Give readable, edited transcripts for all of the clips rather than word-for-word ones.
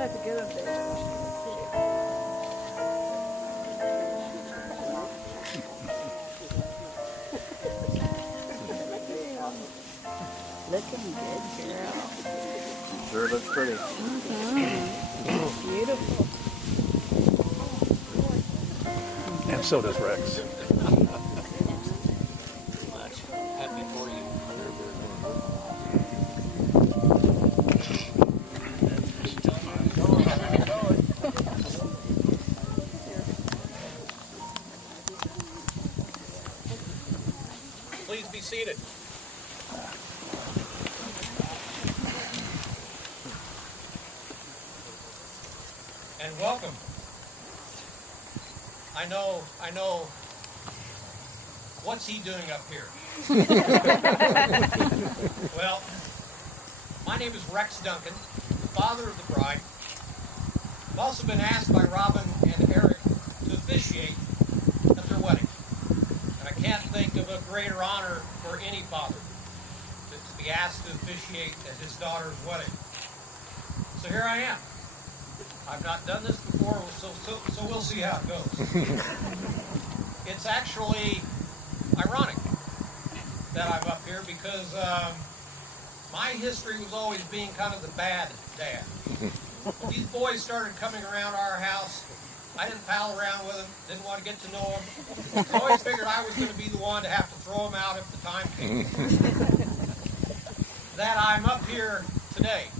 have to get up there. Looking good, girl. Sure looks pretty. Beautiful. And so does Rex. Happy for you. Please be seated. And welcome. I know, what's he doing up here? Well, my name is Rex Duncan, the father of the bride. I've also been asked by Robin and Eric to officiate at their wedding. And I can't think of a greater honor for any father than to be asked to officiate at his daughter's wedding. So here I am. I've not done this before, so we'll see how it goes. It's actually ironic that I'm up here because my history was always being kind of the bad dad. When these boys started coming around our house, I didn't pal around with them, didn't want to get to know them. I always figured I was going to be the one to have to throw them out if the time came. That I'm up here today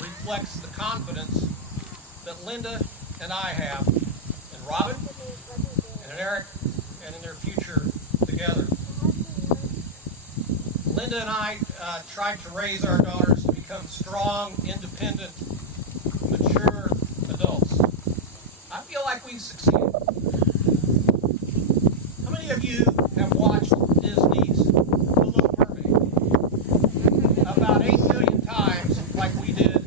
reflects the confidence that Linda and I have in Robin and in Eric and in their future together. Linda and I tried to raise our daughters to become strong, independent, mature adults. I feel like we've succeeded. How many of you have watched Disney's The Little Mermaid? About 8 million times, like we did.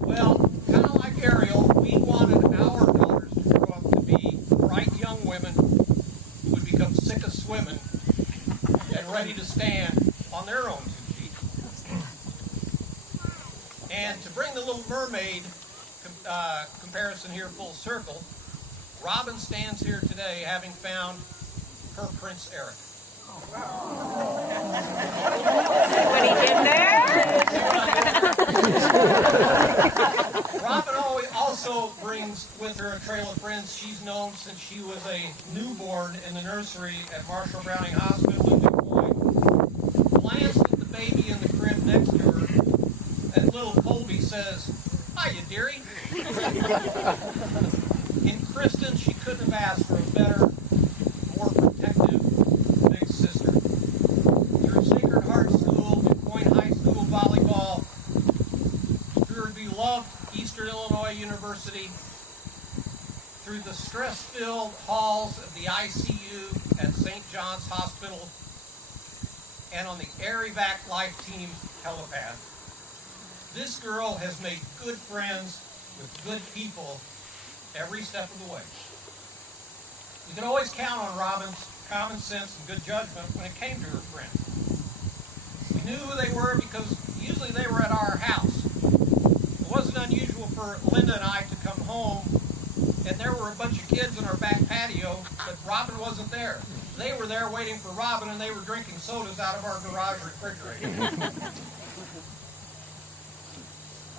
Well, kind of like Ariel, we wanted our daughters to grow up to be bright young women who would become sick of swimming and ready to stand on their own 2 feet. And to bring the Little Mermaid comparison here full circle, Robin stands here today having found her Prince Eric. What he did there? Robin also brings with her a trail of friends she's known since she was a newborn in the nursery at Marshall Browning Hospital in Des Moines. Glanced at the baby in the crib next to her, and little Colby says, "Hiya, dearie." In Kristen, she couldn't have asked for a better, more protective big sister. Through Sacred Heart School, DuQuoin High School volleyball, through her beloved Eastern Illinois University, through the stress-filled halls of the ICU at St. John's Hospital, and on the AirEvac Life Team helipad. This girl has made good friends with good people every step of the way. You could always count on Robin's common sense and good judgment when it came to her friends. We knew who they were because usually they were at our house. It wasn't unusual for Linda and I to come home and there were a bunch of kids in our back patio, but Robin wasn't there. They were there waiting for Robin, and they were drinking sodas out of our garage refrigerator.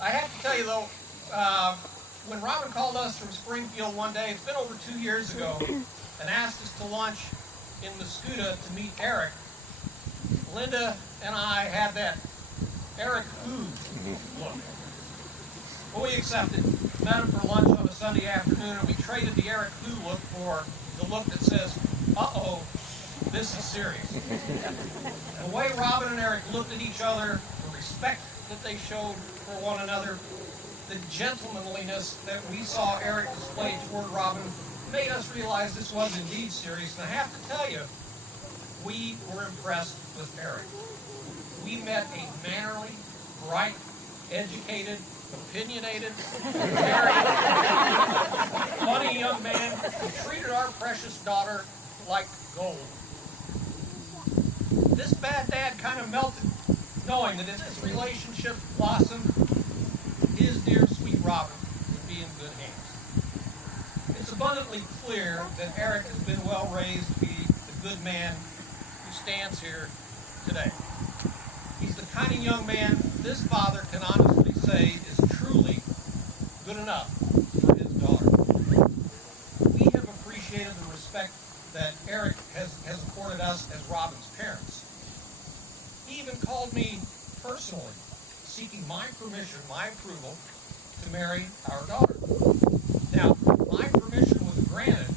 I have to tell you, though, when Robin called us from Springfield one day, it's been over 2 years ago, and asked us to lunch in Mascoutah to meet Eric, Linda and I had that Eric who look. Well, we accepted. Met him for lunch on a Sunday afternoon, and we traded the Eric who look for the look that says, uh-oh, this is serious. The way Robin and Eric looked at each other, the respect that they showed for one another, the gentlemanliness that we saw Eric display toward Robin made us realize this was indeed serious. And I have to tell you, we were impressed with Eric. We met a mannerly, bright, educated, opinionated, very funny young man who treated our precious daughter like gold. This bad dad kind of melted, knowing that as this relationship blossomed, dear, sweet Robin would be in good hands. It's abundantly clear that Eric has been well raised to be the good man who stands here today. He's the kind of young man this father can honestly say is truly good enough for his daughter. We have appreciated the respect that Eric has accorded us as Robin's parents. He even called me personally, seeking my permission, my approval, to marry our daughter. Now, my permission was granted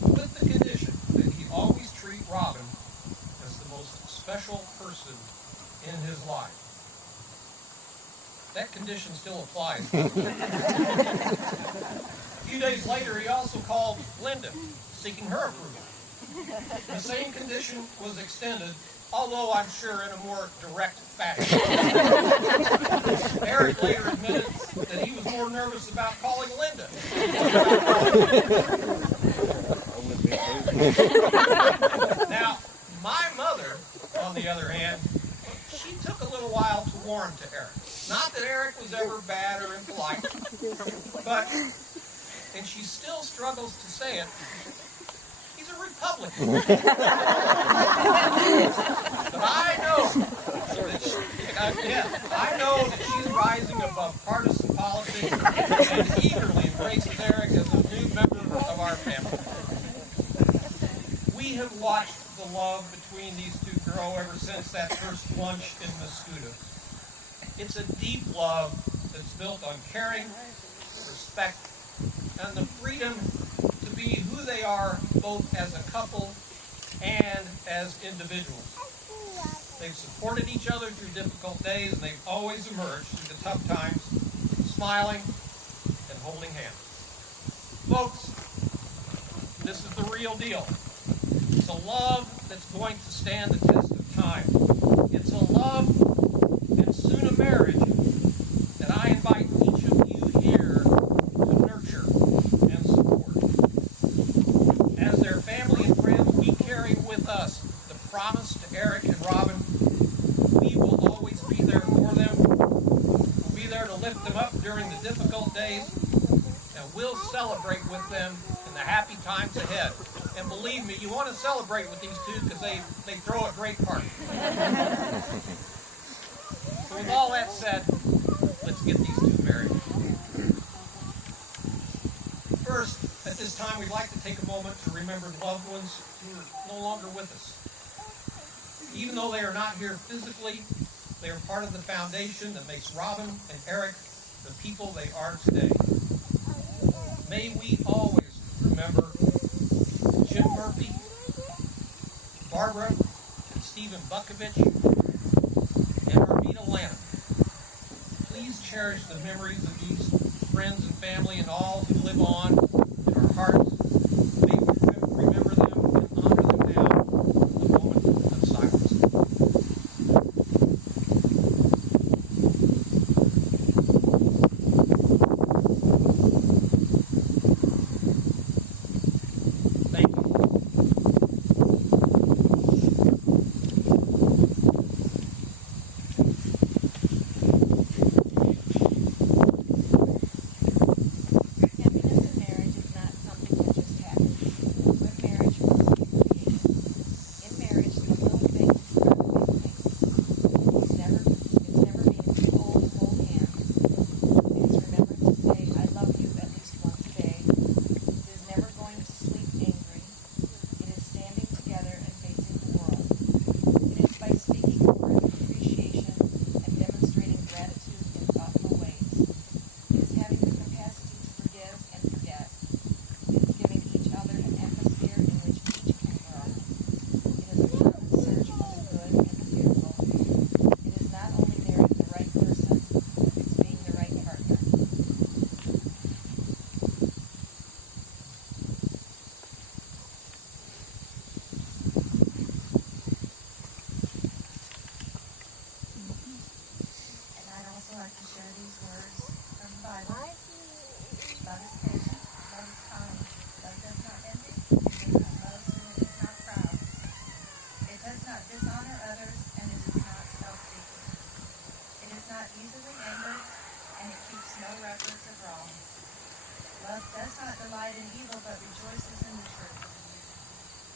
with the condition that he always treat Robin as the most special person in his life. That condition still applies. A few days later, he also called Linda, seeking her approval. The same condition was extended, although I'm sure in a more direct fashion. Eric later admitted that he was more nervous about calling Linda. Now, my mother, on the other hand, she took a little while to warm to Eric. Not that Eric was ever bad or impolite, but, and she still struggles to say it, he's a Republican. But I know that she's rising above partisan politics and eagerly embraces Eric as a new member of our family. We have watched the love between these two grow ever since that first lunch in Mascoutah. It's a deep love that's built on caring, respect, and the freedom to be who they are both as a couple and as individuals. They've supported each other through difficult days, and they've always emerged through the tough times, smiling and holding hands. Folks, this is the real deal. It's a love that's going to stand the test of time. It's a love and soon a marriage that I invite each of you here to nurture and support. As their family and friends, we carry with us the promise to Eric and Robin. We will always be there for them. We'll be there to lift them up during the difficult days, and we'll celebrate with them in the happy times ahead. And believe me, you want to celebrate with these two because they throw a great party. So with all that said, let's get these two married. First, at this time, we'd like to take a moment to remember loved ones who are no longer with us. Even though they are not here physically, they are part of the foundation that makes Robin and Eric the people they are today. May we always remember Jim Murphy, Barbara and Stephen Bukovich, and Armida Lanham. Please cherish the memories of these friends and family and all who live on in our hearts. May we remember them and honor them now with a moment of silence. Thank you. Happiness in marriage is not something that just happens. Good marriage must be created. In marriage, the little things are the big things. It's never being too old to hold hands. It's remembering to say, I love you at least once a day. It is never going to sleep angry. It is standing together and facing the world. It is by speaking words of appreciation and demonstrating gratitude in thoughtful ways. It is having the capacity to forgive and forget. It is giving each other an atmosphere in which each can grow. It is a common search for the good and the beautiful. It is not only marrying the right person, it's being the right partner. And I'd also like to share these words from the Bible. Love is patient, love is kind, love does not envy, it does not boast, and it is not proud. It does not dishonor others, and it is not self-seeking. It is not easily angered, and it keeps no regardless of wrong. Love does not delight in evil, but rejoices in the truth.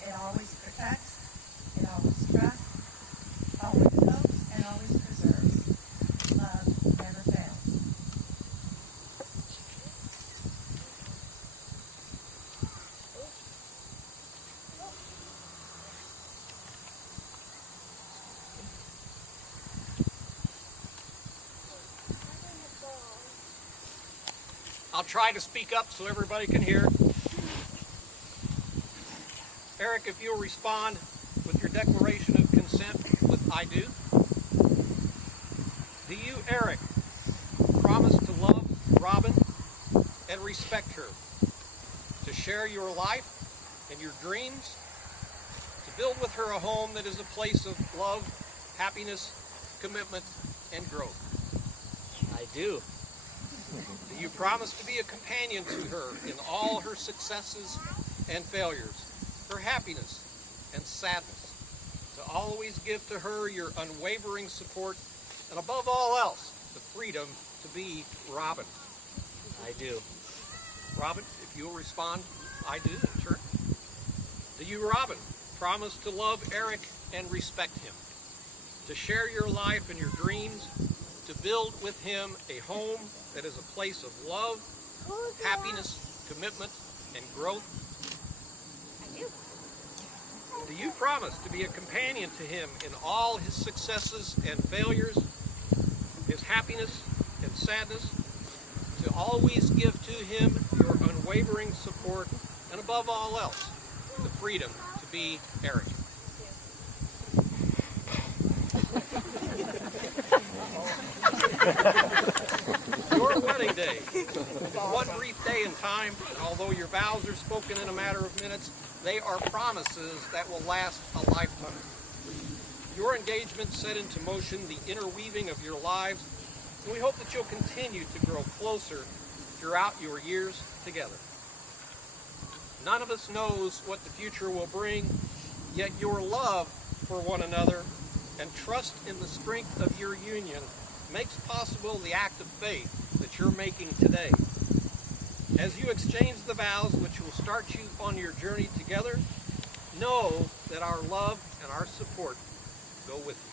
It always protects, it always trusts, always hopes, and always preserves. Love never fails. I'll try to speak up so everybody can hear. Eric, if you'll respond with your declaration of consent with "I do." Do you, Eric, promise to love Robin and respect her, to share your life and your dreams, to build with her a home that is a place of love, happiness, commitment, and growth? I do. Do you promise to be a companion to her in all her successes and failures, her happiness and sadness, to always give to her your unwavering support, and above all else, the freedom to be Robin? I do. Robin, if you'll respond, "I do," sure. Do you, Robin, promise to love Eric and respect him, to share your life and your dreams, to build with him a home that is a place of love, happiness, commitment, and growth? I do. Do you promise to be a companion to him in all his successes and failures, his happiness and sadness, to always give to him your unwavering support, and above all else, the freedom to be Eric? Your wedding day, one brief day in time, and although your vows are spoken in a matter of minutes, they are promises that will last a lifetime. Your engagement set into motion the interweaving of your lives, and we hope that you'll continue to grow closer throughout your years together. None of us knows what the future will bring, yet your love for one another and trust in the strength of your union makes possible the act of faith that you're making today. As you exchange the vows which will start you on your journey together, know that our love and our support go with you.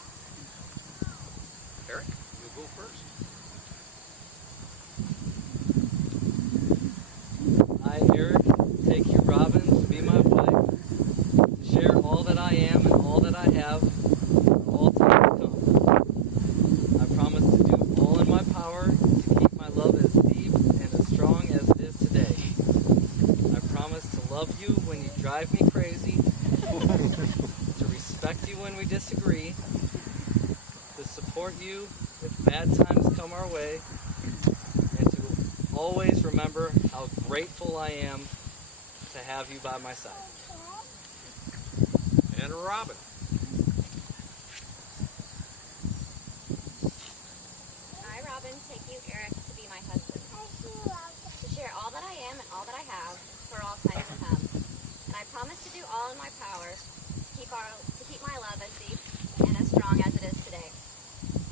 Eric, you'll go first. I, Eric, take you, Robin, to be my wife, to share all that I am and all that I have, for all time to come. I promise to do all in my power to keep my love as deep and as strong as it is today. I promise to love you when you drive me crazy, to respect you when we disagree, to support you if bad times come our way, and to always remember how grateful I am to have you by my side. And Robin. I, Robin, take you, Eric, to be my husband, to share all that I am and all that I have for all time to come. And I promise to do all in my power to keep my love as deep and as strong as it is today.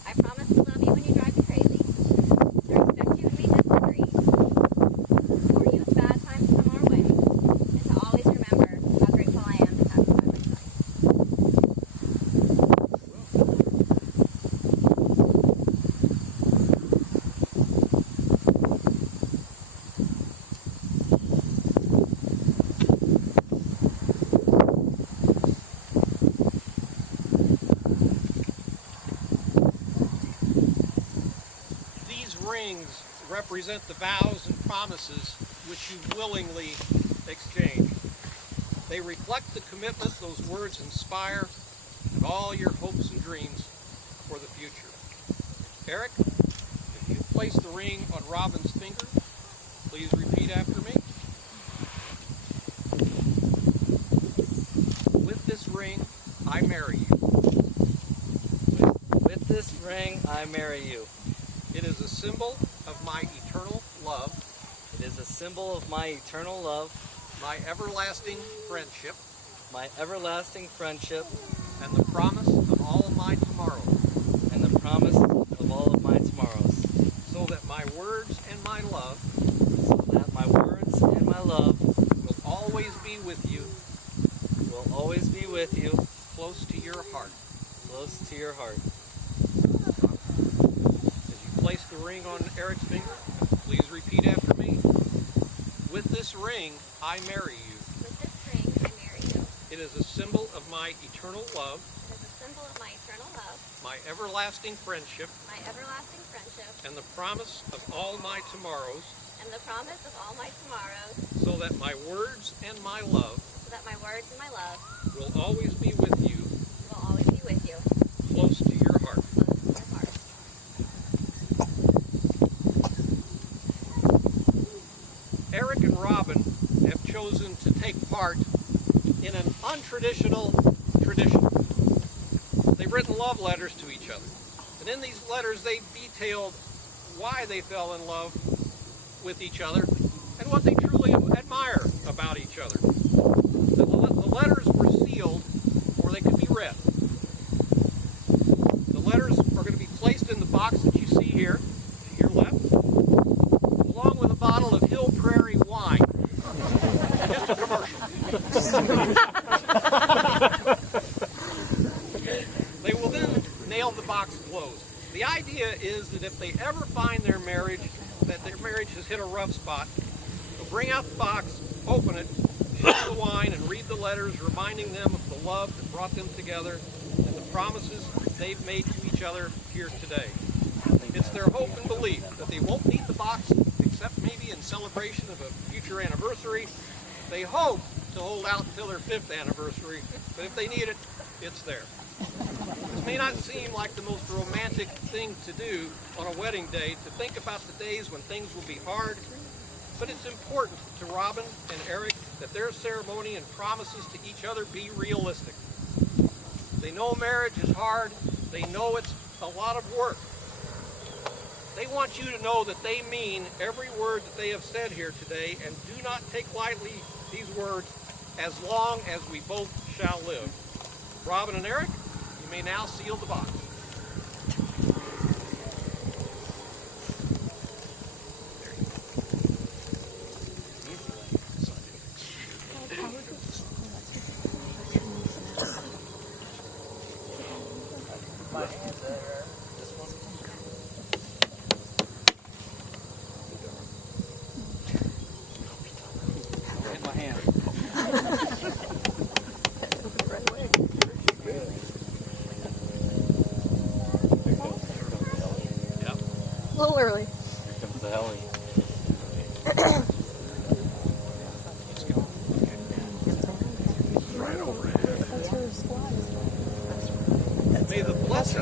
I promise to love you when you drive me crazy, to respect you when we disagree, to support you if bad times come our way, and to always remember how grateful I am to have you by my side. These rings represent the vows and promises which you willingly exchange. They reflect the commitment those words inspire and all your hopes and dreams for the future. Eric, if you place the ring on Robin's finger, please repeat after me. With this ring, I marry you. With this ring, I marry you. It is a symbol of my eternal love, It is a symbol of my eternal love, my everlasting friendship, my everlasting friendship, and the promise of all my tomorrows, and the promise of all of my tomorrows, so that that my words and my love so that my words and my love will always be with you, will always be with you, close to your heart. close to your heart. As you place the ring on Eric's finger, please repeat after me. With this ring, I marry you. With this ring, I marry you. It is a symbol of my eternal love, It is a symbol of my eternal love, my everlasting friendship, my everlasting friendship, and the promise of all my tomorrows, and the promise of all my tomorrows, so that my words and my love so that my words and my love will always be with you, will always be with you, close to your heart. close to your heart. Eric and Robin have chosen to take part in an untraditional tradition. They've written love letters to each other. And in these letters, they detailed why they fell in love with each other and what they truly admire about each other. The letters were sealed or they could be read. The letters are going to be placed in the box that you see here, to your left, along with a bottle of Hill Prairie wine. Just a commercial. They will then nail the box closed. The idea is that if they ever find their marriage, that their marriage has hit a rough spot, they'll bring out the box, open it, sip the wine, and read the letters reminding them of the love that brought them together and the promises they've made to each other here today. It's their hope and belief that they won't need the box except maybe in celebration of a future anniversary. They hope to hold out until their 5th anniversary, but if they need it, it's there. This may not seem like the most romantic thing to do on a wedding day, to think about the days when things will be hard, but it's important to Robin and Eric that their ceremony and promises to each other be realistic. They know marriage is hard. They know it's a lot of work. They want you to know that they mean every word that they have said here today, and do not take lightly these words, as long as we both shall live. Robin and Eric, you may now seal the box. In my hand. Yep. A little early. Here comes the heli. Right overhead. That's her squad. May the blessing